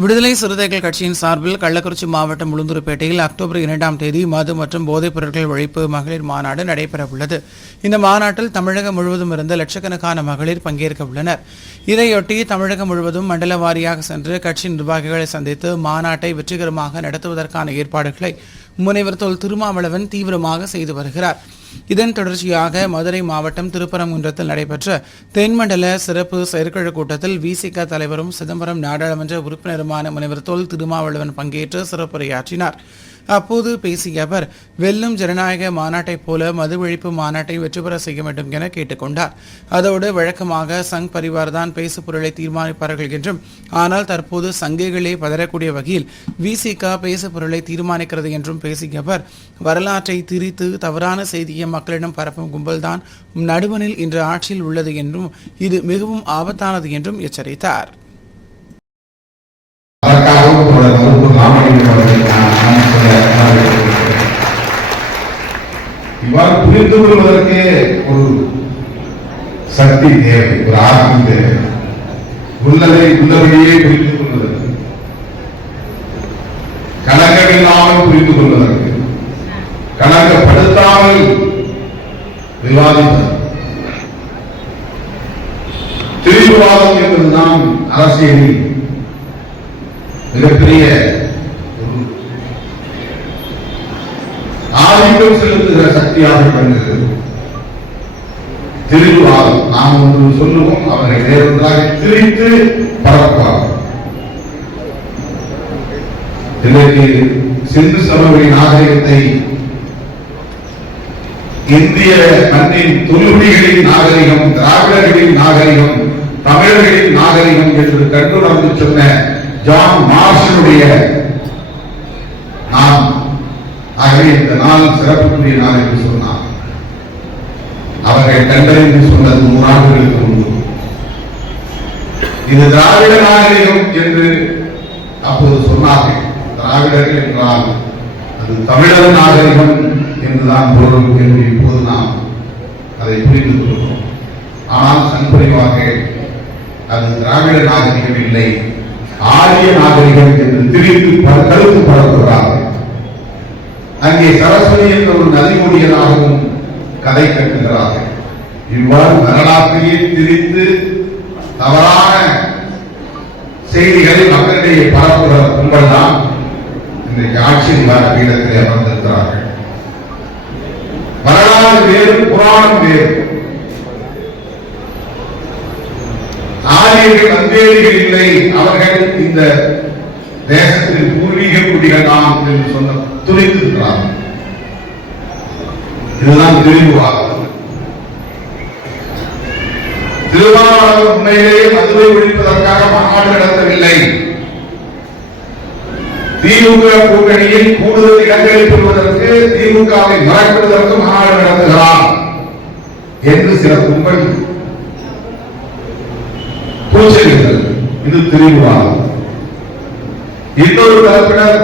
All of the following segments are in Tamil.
விடுதலை சிறுத்தைகள் கட்சியின் சார்பில் கள்ளக்குறிச்சி மாவட்டம் உளுந்தூர்பேட்டையில் அக்டோபர் இரண்டாம் தேதி மது மற்றும் போதைப் பொருட்கள் ஒழிப்பு மகளிர் மாநாடு நடைபெறவுள்ளது. இந்த மாநாட்டில் தமிழகம் முழுவதும் இருந்து லட்சக்கணக்கான மகளிர் பங்கேற்க உள்ளனர். இதையொட்டி தமிழகம் முழுவதும் மண்டல வாரியாக சென்று கட்சி நிர்வாகிகளை சந்தித்து மாநாட்டை வெற்றிகரமாக நடத்துவதற்கான ஏற்பாடுகளை முனைவர் தொல் திருமாவளவன் தீவிரமாக செய்து வருகிறார். இதன் தொடர்ச்சியாக மதுரை மாவட்டம் திருப்பரங்குன்றத்தில் நடைபெற்ற தென்மண்டல சிறப்பு செயற்குழு கூட்டத்தில் விசிக தலைவரும் சிதம்பரம் நாடாளுமன்ற உறுப்பினருமான முனைவர் தொல் திருமாவளவன் பங்கேற்று சிறப்புரையாற்றினார். அப்போது பேசிய அவர் வெல்லும் ஜனநாயக மாநாட்டைப் போல மது ஒழிப்பு மாநாட்டை வெற்றி பெற செய்ய வேண்டும் என கேட்டுக்கொண்டார். அதோடு வழக்கமாக சங் பரிவார் தான் பேசு பொருளை தீர்மானிப்பார்கள் என்றும் ஆனால் தற்போது சங்கைகளே பதறக்கூடிய வகையில் விசிக பேசு பொருளை தீர்மானிக்கிறது என்றும் பேசிய அவர் வரலாற்றை திரித்து தவறான செய்தியை மக்களிடம் பரப்பும் கும்பல்தான் நடுவனில் இன்று ஆட்சியில் உள்ளது என்றும் இது மிகவும் ஆபத்தானது என்றும் எச்சரித்தார். இவ்வாறு புரிந்து கொள்வதற்கே ஒரு சக்தி தேவை ஒரு ஆர்வம் தேவை. உள்ளதை உள்ளபடியே புரிந்து கொள்வதற்கு கலங்கமில்லாமல் புரிந்து கொள்வதற்கு கலங்கப்படுத்தாமல் விவாதிப்பது. திரிபுவாதம் என்பதுதான் அரசியலில் மிகப்பெரிய ஒரு ஆதிக்கம் செலுத்துகிற சக்தியாக விளங்குகிறது திருவாதம் நாம் ஒன்று சொல்லுவோம் அவரை வேறொன்றாக திரித்து பரப்பார் இன்றைக்கு சிந்து சமவெளி நாகரிகத்தை இந்திய மண்ணின் தொல்குடிகளின் நாகரிகம் திராவிடர்களின் நாகரிகம் தமிழர்களின் நாகரிகம் என்று கண்டுணர்ந்து சொன்ன ஜான் மார்ஷனுடைய ஆகவே இந்த நாள் சிறப்புக்குரிய நாள் என்று சொன்னார் அவர்கள் கண்டறிந்து சொன்னது நூறாண்டுகளுக்கு முன்பு. இது திராவிட நாகரிகம் என்று அப்போது சொன்னார்கள். திராவிடர்கள் என்றால் அது தமிழர் நாகரிகம் என்றுதான் பொருள் என்று இப்போது நாம் அதை புரிந்து கொள்கிறோம். ஆனால் சன்புரிவாக அது திராவிட நாகரிகம் இல்லை. ஆரிய நாகரிகம் என்று திரித்து கருத்து பரப்புகிறார்கள். அங்கே சரஸ்வதி என்ற ஒரு நதிமொழியதாகவும் கதை கட்டுகிறார்கள். இவ்வாறு வரலாற்றையே திரித்து தவறான செய்திகளை மக்களிடையே பரப்புகிற கும்பல் தான் இன்றைக்கு ஆட்சியில் வர பீடத்திலே அமர்ந்திருக்கிறார்கள். வரலாறு வேறு புராணம் வேறு. ஆரியர்கள் அந்தேரிகள் இல்லை. அவர்கள் இந்த தேசத்தில் பூர்வீக குடிகள் நாம் என்று சொன்ன துணித்திருக்கிறார்கள் இதுதான் தெளிவாகும் திருவாரூர் உண்மையிலேயே மதுவை ஒழிப்பதற்காக மாநாடு நடத்தவில்லை. திமுக கூட்டணியில் கூடுதல் இடங்களை பெறுவதற்கு திமுகவை மறக்குவதற்கு மாநாடு நடத்துகிறார் என்று சில கும்பல் கூச்சலிட்டது இது திருவிழாகும் இன்னொரு தரப்பினர்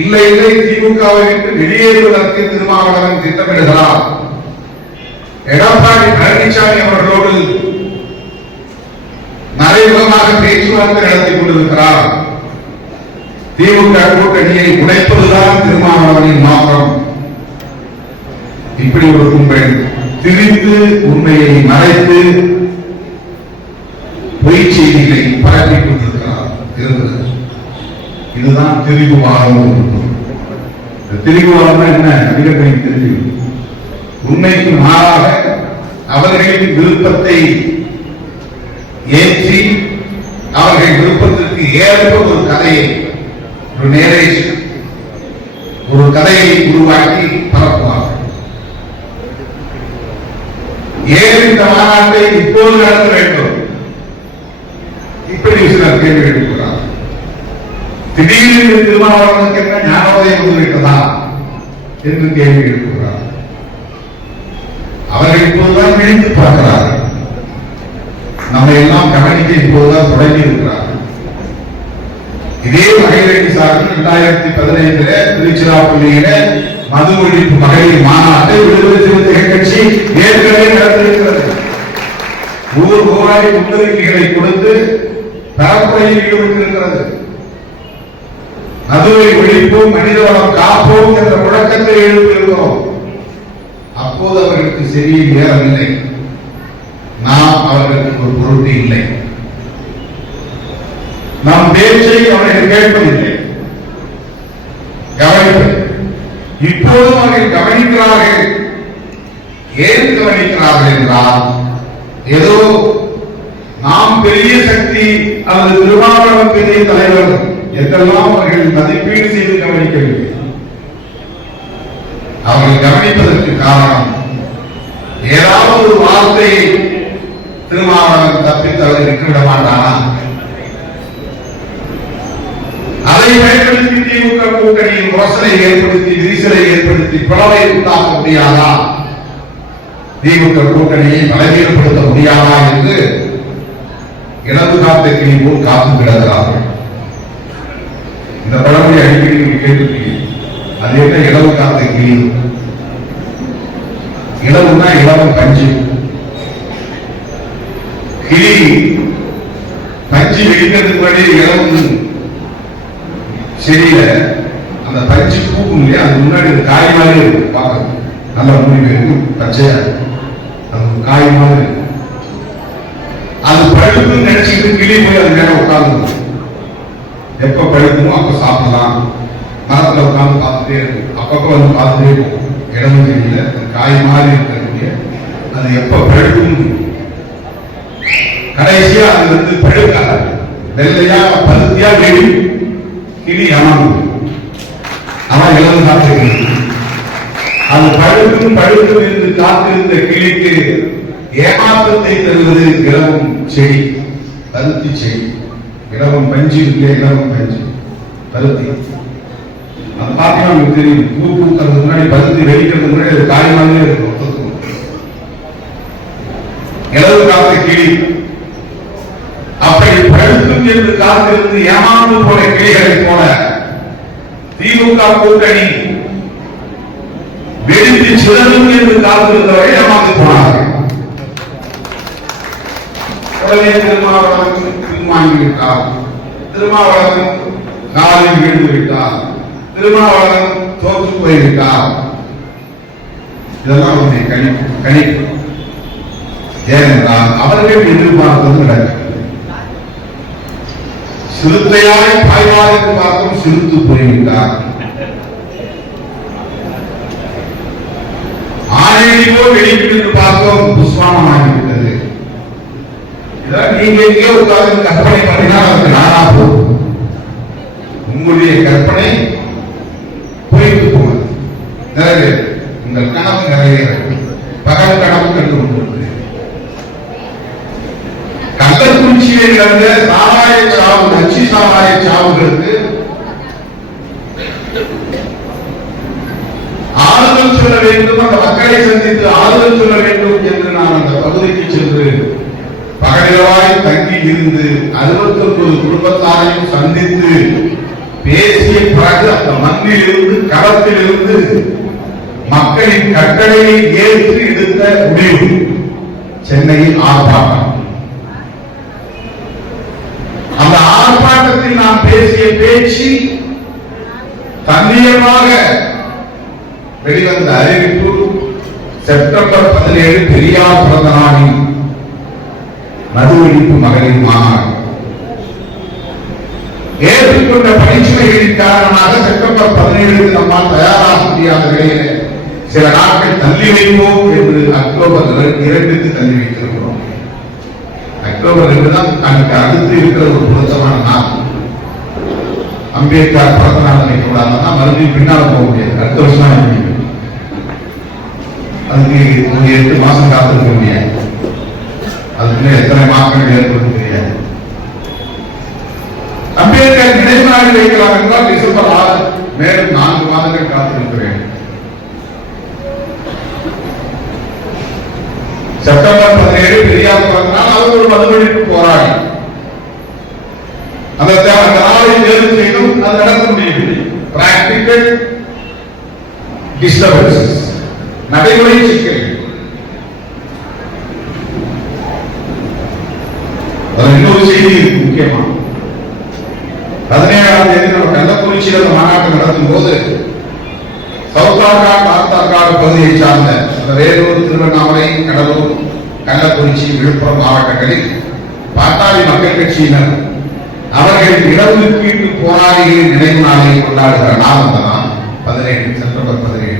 இல்லை இல்லை திமுகவை விட்டு வெளியேறுவதற்கு திருமாவளவன் திட்டமிடுகிறார். எடப்பாடி பழனிசாமி அவர்களோடு மறைமுகமாக பேச்சுவார்த்தை நடத்தி கொண்டிருக்கிறார். திமுக கூட்டணியை உடைப்பதுதான் திருமாவளவனின் நோக்கம் இப்படி ஒரு கும்பல் திரித்து உண்மையை மறைத்து பொய் செய்திகளை பரப்பிக் கொண்டிருக்கிறார் இருந்தது இதுதான் மாறும் இந்த திரிபுவாதம் என்ன? அதிகப்படி தெரியும் உண்மைக்கு மாறாக அவர்களின் விருப்பத்தை ஏற்றி அவர்கள் விருப்பத்திற்கு ஏற்ப ஒரு கதையை ஒரு நேரேஷன் ஒரு கதையை உருவாக்கி பரப்புவார்கள். ஏன் இந்த மாநாட்டை இப்போது நடத்த வேண்டும். இப்படி சிலர் கேள்வி திடீரென்று திருமாவளவனுக்கு என்ன ஞானோதயம் வந்துவிட்டதா என்று கேள்வி எழுப்புகிறார். அவர்கள் இப்போதுதான் விழித்து பார்க்கிறார்கள். நம்ம எல்லாம் கவனிக்க இப்போதுதான் தொடங்கி இருக்கிறார் இதே மகளிரணி சார்பில் இரண்டாயிரத்தி பதினைந்துல திருச்சிராப்பள்ளியில மது ஒழிப்பு மகளிர் மாநாட்டை விடுதலை சிறுத்தைகள் கட்சி ஏற்கனவே நடத்திருக்கிறது ஊர் ஊராய் முன்னறிக்கைகளை கொடுத்து பரப்புரையில் ஈடுபட்டிருக்கிறது. மதுவை ஒழிப்போம் மனிதவளம் காப்போம் என்ற முழக்கத்தை எழுப்பியிருக்கிறோம் அப்போது அவர்களுக்கு வேற இல்லை. நாம் அவர்களுக்கு ஒரு பொருட்டு இல்லை. நம் பேச்சை அவர்கள் கேட்பதில்லை. கவனிப்பது இப்போதும் அவர்கள் கவனிக்கிறார்கள். ஏன் கவனிக்கிறார்கள் என்றால் ஏதோ நாம் பெரிய சக்தி அல்லது திருமாவளவன் பெரிய தலைவர் எதெல்லாம் அவர்கள் மதிப்பீடு செய்து கவனிக்கவில்லை அவர்கள் கவனிப்பதற்கு காரணம் ஏதாவது ஒரு வார்த்தையை திருமாவளவன் தப்பித்தவரை விட்டுவிட மாட்டானா அதை பயன்படுத்தி திமுக கூட்டணியில் ரோசனை ஏற்படுத்தி விரிசலை ஏற்படுத்தி பிளவை உண்டாக்க முடியாதா? திமுக கூட்டணியை பலவீனப்படுத்த முடியாதா என்று இடது காத்திற்கு கிளி போல் காத்து கிடக்கிறார்கள். இந்த பழமொழி அடிக்கடி நீங்க கேட்டிருக்கீங்க. அது என்ன இளவு காத்த கிளி இளவுனா இளவம் பஞ்சு. கிளி பஞ்சு வெடிக்கிறதுக்கு முன்னாடி இளவு செடியில அந்த பஞ்சு பூக்கும் இல்லையா? அது முன்னாடி காய் மாதிரி இருக்கும். பார்க்க நல்லா மூடி இருக்கும் பச்சையா இருக்கும். அது காய் மாதிரி இருக்கும். அது பழுப்புன்னு நினைச்சுக்கிட்டு கிளி போய் அது மேல உட்காந்துருக்கும் எப்ப பழுக்குமோ அப்ப சாப்பிடலாம். மரத்துல உட்காந்து பார்த்துட்டே இருக்கும். அப்பப்ப வந்து பார்த்துட்டே இருக்கும். இடமும் தெரியல அந்த காய் மாதிரி இருக்கக்கூடிய அது எப்ப பழுக்கும் கடைசியா அது வந்து பழுக்காது வெள்ளையா பருத்தியா வெடி கிளி அமர்ந்து அவன் இழந்து காத்திருக்கிறது அது பழுக்கும் பழுக்கும் என்று காத்திருந்த கிளிக்கு ஏமாற்றத்தை தருவது இலவம் செடி பருத்தி செடி. இலவம் பஞ்சு இல்லையா இலவம் பஞ்சு. பருத்தி. அது பார்த்தீங்கன்னா உங்களுக்கு தெரியும். பூ பூக்கிறதுக்கு முன்னாடி பருத்தி வெடிக்கிறதுக்கு முன்னாடி அது காயமாகவே இருக்கும் இலவு காத்த கிளி. அப்படி பழுக்கும் என்று காத்திருந்து ஏமாந்து போன கிளிகளைப் போல திமுக கூட்டணி வெடித்து சிதறும் என்று காத்திருந்தவரை ஏமாந்து போனார்கள். உடனே திருமாவளவன் பின்வாங்கி விட்டார் திருமாவளவன் காலில் வீழ்ந்து விட்டார் திருமாவளவன் தோற்று போய்விட்டார். இதெல்லாம் உன்னை கணி கணிப்பு ஏனென்றால் அவர்கள் எதிர்பார்த்தது நடக்கவில்லை. சிறுத்தையாய் பாய்வார் என்று பார்த்தும் சிறுத்து போய்விட்டார். ஆணையை போல் வெளியிட்டு பார்த்தோம் புஷ்பானம் நீங்க எங்கேயோ உட்கார்ந்து கற்பனை பண்ணினா அதுக்கு நானா போகும் உங்களுடைய கற்பனை பொய்த்து போகுது. நிறைய உங்கள் கனவு நிறைய பகல் கனவு கண்டு கொண்டிருக்கிறேன். கள்ளக்குறிச்சியிலே நடந்த சாராய சாவு நச்சு சாராய சாவுகளுக்கு ஆறுதல் சொல்ல வேண்டும். அந்த மக்களை சந்தித்து ஆறுதல் சொல்ல வேண்டும் என்று நான் அந்த பகுதிக்கு சென்று பகலிரவாய் தங்கி இருந்து அறுபத்தி ஒன்பது குடும்பத்தாரையும் சந்தித்து பேசிய பிறகு அந்த மண்ணில் இருந்து களத்தில் இருந்து மக்களின் கட்டளையை ஏற்று எடுத்த முடிவு சென்னையில் ஆர்ப்பாட்டம். அந்த ஆர்ப்பாட்டத்தில் நான் பேசிய பேச்சு தன்னியமாக வெளிவந்த அறிவிப்பு செப்டம்பர் பதினேழு பெரியார் பிறந்த நாளில் மது ஒழிப்பு மகளிர் மாநாடு. ஏற்றுக்கொண்ட பணிச்சுமைகளின் காரணமாக செப்டம்பர் பதினேழுக்கு நம்மால் தயாராக முடியாத நிலையில சில நாட்கள் தள்ளி வைப்போம் என்று அக்டோபர் இரண்டுக்கு தள்ளி வைத்திருக்கிறோம். அக்டோபர் ரெண்டு தான் அன்னைக்கு அடுத்து இருக்கிற ஒரு பொருத்தமான நாள். அம்பேத்கர் பிறந்த நாள் நினைக்க கூடாதுன்னா மறுபடியும் பின்னால் போக முடியாது. அடுத்த வருஷம் அதுக்கு ஒரு எட்டு மாசம் காத்திருக்க முடியாது. அதுக்குள்ள எத்தனை மாற்றங்கள் ஏற்படும் தெரியாது அம்பேத்கர் நினைவு நாள் வைக்கலாம் என்றால் டிசம்பர் ஆறு மேலும் நான்கு மாதங்கள் காத்திருக்கிறேன் செப்டம்பர் பதினேழு பெரியார் பிறந்த நாள் அவர் ஒரு மதுவெடிப்பு போராடி அந்த தே- அந்த நாளை தேர்வு செய்தும் அது நடத்த முடியவில்லை பிராக்டிக்கல் டிஸ்டர்பன்சஸ் நடைமுறை சிக்கல் அதுல இன்னொரு செய்தி இருக்கு முக்கியமா பதினேழாம் தேதி நம்ம கள்ளக்குறிச்சியில் அந்த நடத்தும் போது சவுத்தாக்காடு ஆத்தாக்காடு பகுதியை சார்ந்த வேலூர் திருவண்ணாமலை கடலூர் கள்ளக்குறிச்சி விழுப்புரம் மாவட்டங்களில் பாட்டாளி மக்கள் கட்சியினர் அவர்கள் இடஒதுக்கீட்டு போராளிகளின் நினைவு நாளை கொண்டாடுகிற நாள் தான் பதினேழு செப்டம்பர் பதினேழு